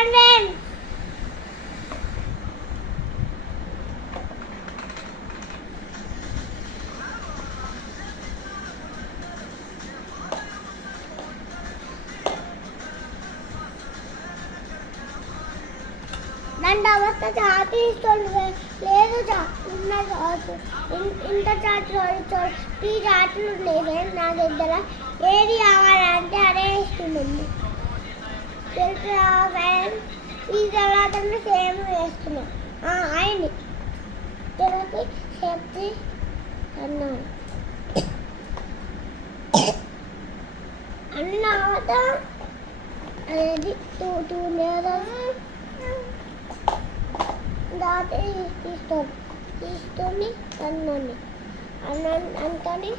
Convent. నన్ను అవస్థ చాటి ఇస్తుంది లేదు ఉన్న చాటు ఇంత చాట్లు టీ చాట్లు ఉండేది నా దగ్గర ఏది కావాలంటే అదే ఇస్తుంది తెలుసా ఫ్రెండ్స్ ఈ తర్వాత సేమ్ వేస్తున్నాం ఆయన తర్వాత చెప్తే అన్నాడు అన్నమాట అనేది టూ లేదా దాటి తీసుకొని అన్నాను అందుకని